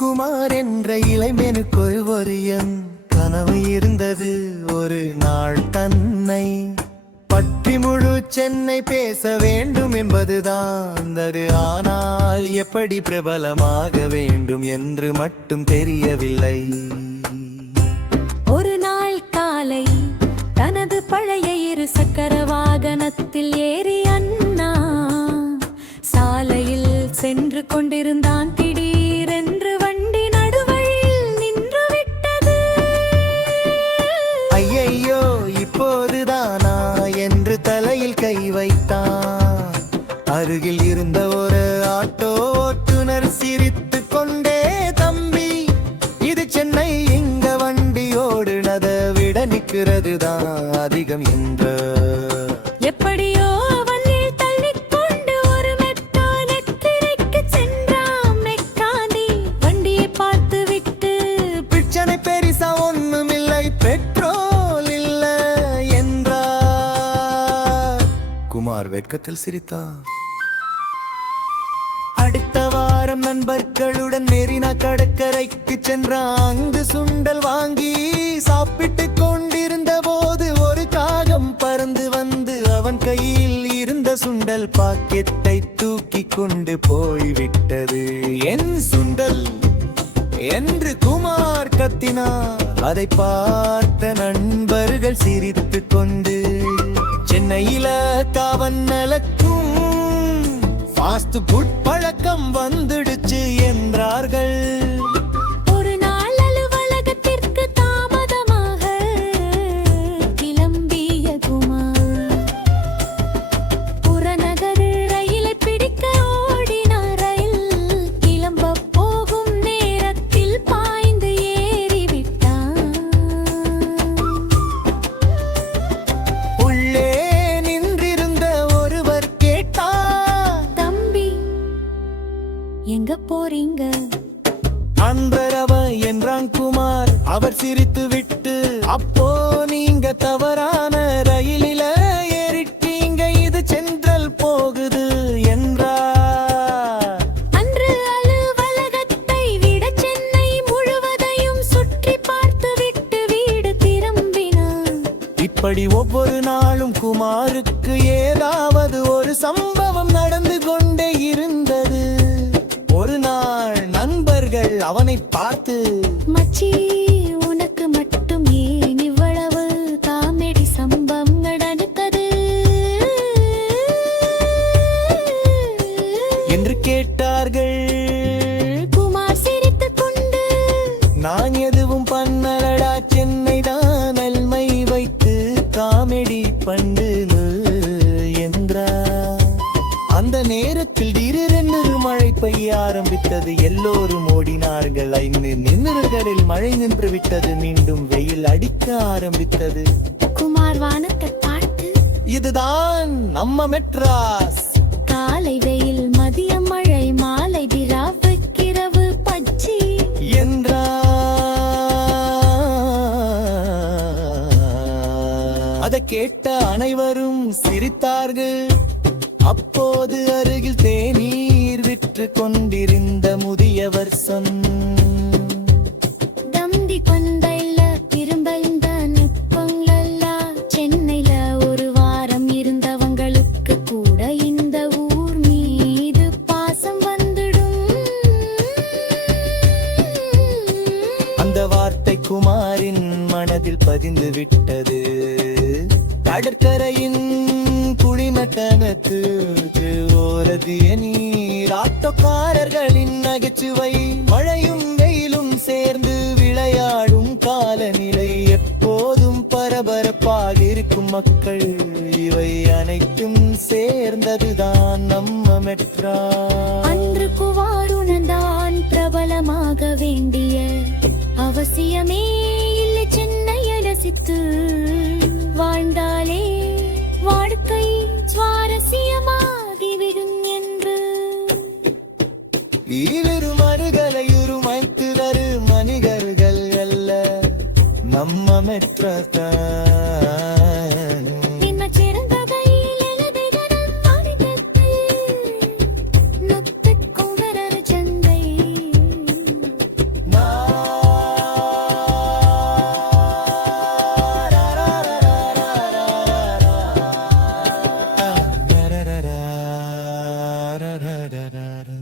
குமார் என்ற இளைஞனுக்கு ஒரு கனவு இருந்தது. ஒரு நாள் தன்னை பற்றி முழு சென்னை பேச வேண்டும் என்பதுதான் அது. ஆனால் எப்படி பிரபலமாக வேண்டும் என்று மட்டும் தெரியவில்லை. ஒரு நாள் காலை தனது பழைய இரு சக்கர வாகனத்தில் ஏறி அண்ணா சாலையில் சென்று கொண்டிருந்தான். திடீரென்று வண்டி நடுவழியில் நின்று விட்டது. ஐயையோ, இப்போதுதானா என்று தலையில் கை வைத்தான். அருகில் இருந்த ஒரு ஆட்டோ ஓட்டுநர் சிரித்து கொண்டே, தம்பி, இது சென்னை, இங்க வண்டி ஓடுனதை விட நிற்கிறது தான் அதிகம் என்ற. எப்படியோ அவனில் தள்ளிக்கொண்டு ஒரு மெட்ரோ நெற்றிக்கு சென்றான் மெக்கானி. வண்டியை பார்த்து விட்டு, பிரச்சனை பெரிசா ஒண்ணுமில்லை, பெட்ரோல் இல்ல என்றார். குமார் வெட்கத்தில் சிரித்தான். அடுத்த வாரம் நண்பர்களுடன் மெரினா கடற்கரைக்கு சென்றான். அங்கு சுண்டல் வாங்கி சாப்பிட்டு கொண்டிருந்த போது ஒரு காகம் பறந்து வந்து அவன் கையில் இருந்த சுண்டல் பாக்கெட்டை தூக்கி கொண்டு போய்விட்டது. என் சுண்டல் என்று குமார் கத்தினார். அதை பார்த்த நண்பர்கள் சிரித்து கொண்டு, சென்னையில காவன்னலுக்கும் ஃபாஸ்ட் ஃபுட் பழக்கம் வந்துடுச்சு என்றார்கள். ஒரு நாள் அலுவலகத்திற்கு தாமதமாக கிளம்பிய குமார் புறநகர் ரயிலை பிடிக்க ஓடினார். ரயில் கிளம்ப போகும் நேரத்தில் பாய்ந்து ஏறிவிட்டான். உள்ளே நின்றிருந்த ஒருவர் கேட்டார், தம்பி, எங்க போறீங்க? அன்பரவ என்றான் குமார். அவர் சிரித்து விட்டு, அப்போ நீங்க தவறான ரயிலில ஏறிட்டீங்க, இது சென்ட்ரல் போகுது என்றார். அன்று அலுவலகத்தை விட சென்னை முழுவதையும் சுற்றி பார்த்து விட்டு வீடு திரும்பினான். இப்படி ஒவ்வொரு நாளும் குமாருக்கு ஏதாவது ஒரு சம்பவம் நடந்து கொண்டே இருந்தது. ஒரு நாள் நண்பர்கள் அவனை பார்த்து, மச்சி, உனக்கு மட்டும் ஏன் இவ்வளவு காமெடி சம்பவம் நடந்தது என்று கேட்டார்கள். குமார் சிரித்துக் கொண்டு, நான் எதுவும் பண்ணலடா, சென்னை தான் நன்மை வைத்து காமெடி பண்ணு என்றார். அந்த நேரத்தில் திடீரென்று மழை பெய்ய ஆரம்பித்தது. எல்லோரும் ஓடினார்கள். 5 நிமிடங்களில் மழை நின்று விட்டது. மீண்டும் வெயில் அடிக்க ஆரம்பித்தது. குமார் வானத்தை பார்த்து, இதுதான் நம்ம மெட்ராஸ். காலை வெயில், மதிய மழை, மாலை திராவிக்கிரவு பச்சி அதை கேட்ட அனைவரும் சிரித்தார்கள். அப்போது அருகில் தேநீர் விற்று கொண்டிருந்த முதியவர் தம்பி, கொண்டைல திரும்ப இந்த நுட்பங்கள சென்னையில ஒரு வாரம் இருந்தவங்களுக்கு கூட இந்த ஊர் மீது பாசம் வந்துடும். அந்த வார்த்தை குமாரின் மனதில் பதிந்து விட்டது. கடற்கரையின் குடிமட்டனத்து ஓரதிய நீர், ஆட்டோக்காரர்களின் நகைச்சுவை, மழையும் வெயிலும் சேர்ந்து விளையாடும் காலநிலை, எப்போதும் பரபரப்பாக இருக்கும் மக்கள், இவை அனைத்தும் சேர்ந்ததுதான் நம்ம மெட்ராஸ். அன்று குவாருணந்தான் பிரபலமாக வேண்டிய அவசியமே இல்லை. சென்னையை ரசித்து வாழ்ந்தாலே வாழ்க்கை சுவாரஸ்யமாகிவிடும் என்று. இரு மருகலையுரு மைத்து தரு மனிதர்கள் அல்ல நம்ம மெட்ராஸ்.